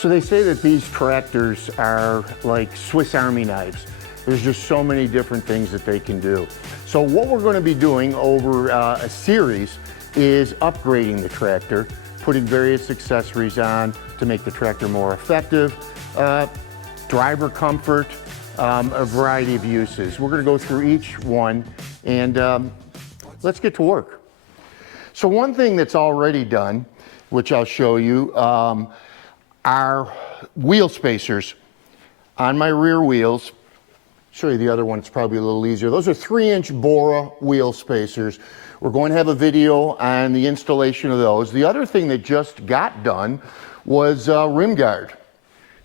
So they say that these tractors are like Swiss Army knives. There's just so many different things that they can do. So what we're going to be doing over a series is upgrading the tractor, putting various accessories on to make the tractor more effective, driver comfort, a variety of uses. We're going to go through each one and let's get to work. So one thing that's already done, which I'll show you, are wheel spacers on my rear wheels. Show you the other one, it's probably a little easier. Those are 3-inch Bora wheel spacers. We're going to have a video on the installation of those. The other thing that just got done was rim guard.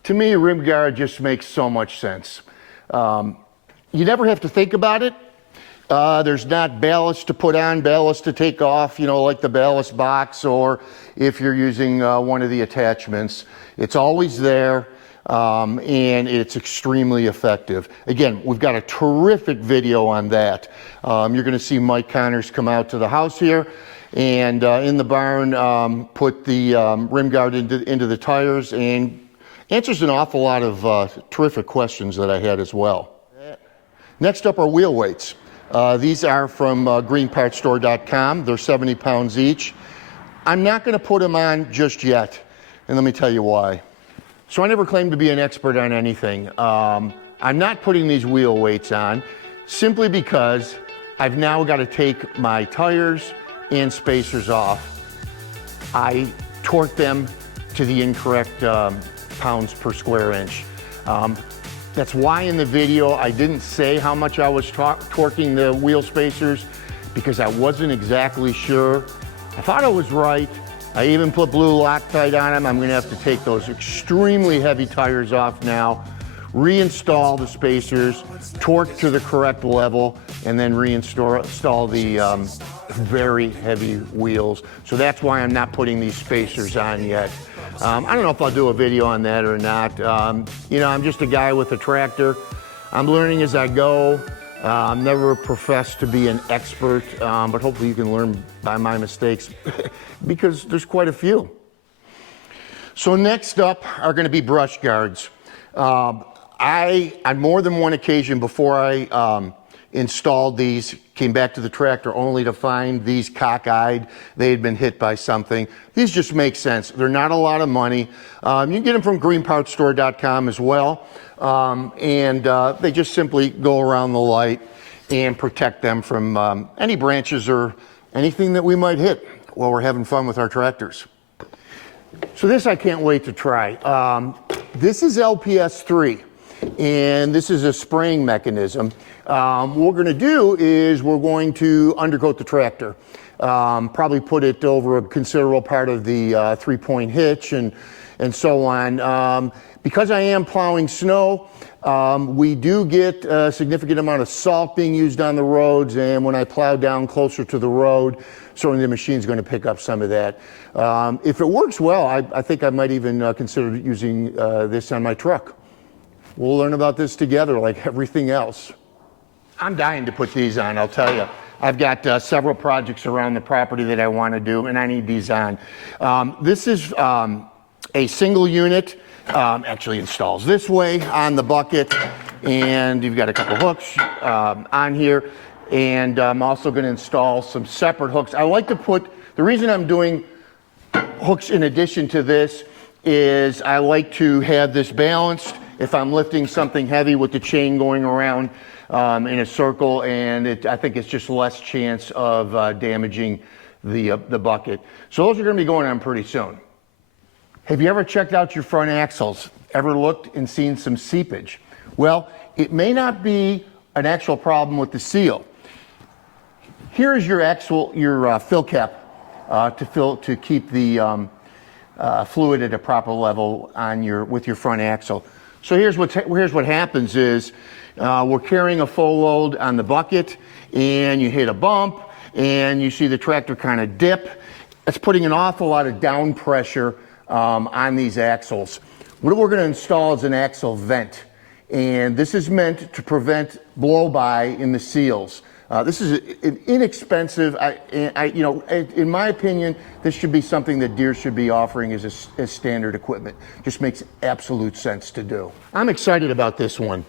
To me, rim guard just makes so much sense. You never have to think about it. There's not ballast to put on, ballast to take off, you know, like the ballast box, or if you're using one of the attachments. It's always there, and it's extremely effective. Again, we've got a terrific video on that. You're going to see Mike Connors come out to the house here and in the barn put the rim guard into the tires, and answers an awful lot of terrific questions that I had as well. Next up are wheel weights. These are from greenpartsstore.com. They're 70 pounds each. I'm not going to put them on just yet, and let me tell you why. So I never claimed to be an expert on anything. I'm not putting these wheel weights on simply because I've now got to take my tires and spacers off. I torque them to the incorrect pounds per square inch. That's why in the video I didn't say how much I was torquing the wheel spacers, because I wasn't exactly sure. I thought I was right. I even put blue Loctite on them. I'm going to have to take those extremely heavy tires off now, reinstall the spacers, torque to the correct level, and then reinstall the very heavy wheels. So that's why I'm not putting these spacers on yet. I don't know if I'll do a video on that or not. You know, I'm just a guy with a tractor. I'm learning as I go. I'm never professed to be an expert, but hopefully you can learn by my mistakes because there's quite a few. So next up are going to be brush guards. On more than one occasion before I installed these, came back to the tractor only to find these cockeyed. They had been hit by something. These just make sense. They're not a lot of money. You can get them from greenpartsstore.com as well. They just simply go around the light and protect them from any branches or anything that we might hit while we're having fun with our tractors. So this I can't wait to try. This is LPS3, and this is a spraying mechanism. What we're going to do is we're going to undercoat the tractor. Probably put it over a considerable part of the 3-point hitch and so on. Because I am plowing snow, we do get a significant amount of salt being used on the roads, and when I plow down closer to the road, certainly the machine's going to pick up some of that. If it works well, I think I might even consider using this on my truck. We'll learn about this together like everything else. I'm dying to put these on, I'll tell you. I've got several projects around the property that I want to do, and I need these on. This is a single unit, actually installs this way on the bucket, and you've got a couple hooks on here, and I'm also going to install some separate hooks. I like to put, the reason I'm doing hooks in addition to this is I like to have this balanced if I'm lifting something heavy with the chain going around in a circle, and I think it's just less chance of damaging the bucket. So those are going to be going on pretty soon. Have you ever checked out your front axles? Ever looked and seen some seepage? Well, it may not be an actual problem with the seal. Here is your fill cap to keep the fluid at a proper level on with your front axle. So here's what happens is we're carrying a full load on the bucket, and you hit a bump, and you see the tractor kind of dip. It's putting an awful lot of down pressure on these axles. What we're going to install is an axle vent, and this is meant to prevent blow-by in the seals. This is an inexpensive, you know, in my opinion, this should be something that Deere should be offering as standard equipment. Just makes absolute sense to do. I'm excited about this one.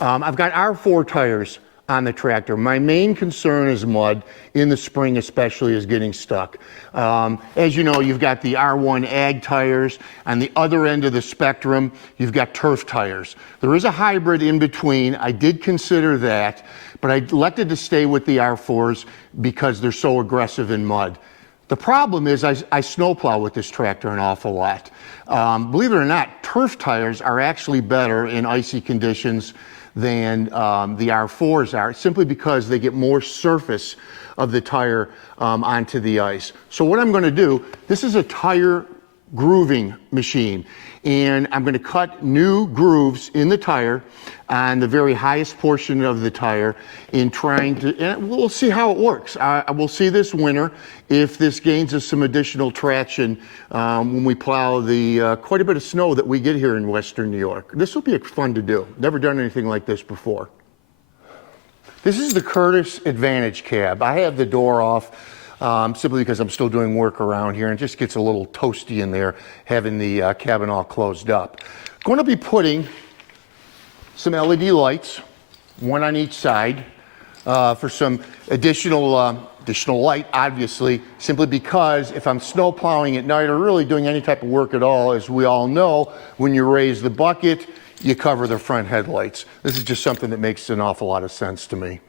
I've got R4 tires on the tractor. My main concern is mud, in the spring especially, is getting stuck. As you know, you've got the R1 ag tires. On the other end of the spectrum, you've got turf tires. There is a hybrid in between. I did consider that, but I elected to stay with the R4s because they're so aggressive in mud. The problem is I snowplow with this tractor an awful lot. Believe it or not, turf tires are actually better in icy conditions than the R4s are, simply because they get more surface of the tire onto the ice. So what I'm going to do, this is a tire grooving machine, and I'm going to cut new grooves in the tire on the very highest portion of the tire in trying to, and we'll see how it works. We'll see this winter if this gains us some additional traction when we plow the quite a bit of snow that we get here in Western New York. This will be fun to do. Never done anything like this before. This is the Curtis Advantage cab. I have the door off simply because I'm still doing work around here, and it just gets a little toasty in there having the cabin all closed up. Going to be putting some LED lights, one on each side, for some additional light, obviously, simply because if I'm snow plowing at night or really doing any type of work at all, as we all know, when you raise the bucket, you cover the front headlights. This is just something that makes an awful lot of sense to me.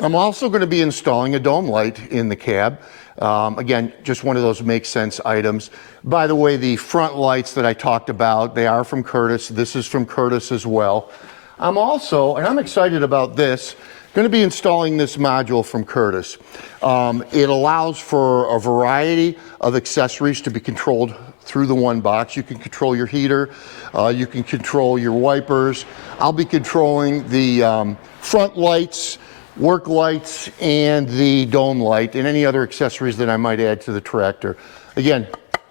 I'm also going to be installing a dome light in the cab. Again, just one of those make sense items. By the way, the front lights that I talked about, they are from Curtis. This is from Curtis as well. I'm also, and I'm excited about this, going to be installing this module from Curtis. It allows for a variety of accessories to be controlled through the one box. You can control your heater, you can control your wipers. I'll be controlling the front lights, work lights, and the dome light, and any other accessories that I might add to the tractor. Again,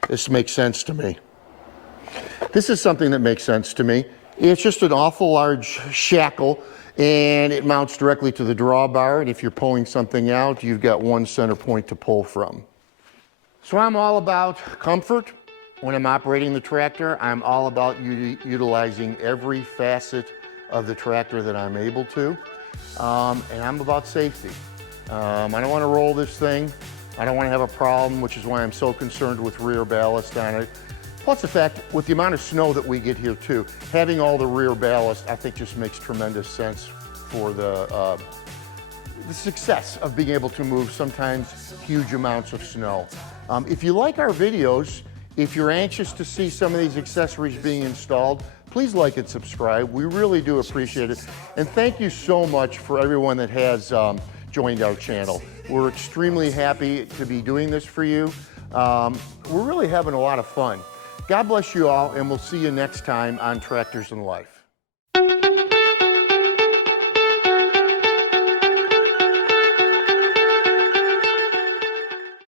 this makes sense to me. This is something that makes sense to me. It's just an awful large shackle, and it mounts directly to the drawbar, and if you're pulling something out, you've got one center point to pull from. So I'm all about comfort when I'm operating the tractor. I'm all about utilizing every facet of the tractor that I'm able to. And I'm about safety. I don't want to roll this thing. I don't want to have a problem, which is why I'm so concerned with rear ballast on it. Plus the fact, with the amount of snow that we get here too, having all the rear ballast, I think just makes tremendous sense for the success of being able to move sometimes huge amounts of snow. If you like our videos, if you're anxious to see some of these accessories being installed, please like and subscribe. We really do appreciate it. And thank you so much for everyone that has joined our channel. We're extremely happy to be doing this for you. We're really having a lot of fun. God bless you all, and we'll see you next time on Tractors in Life.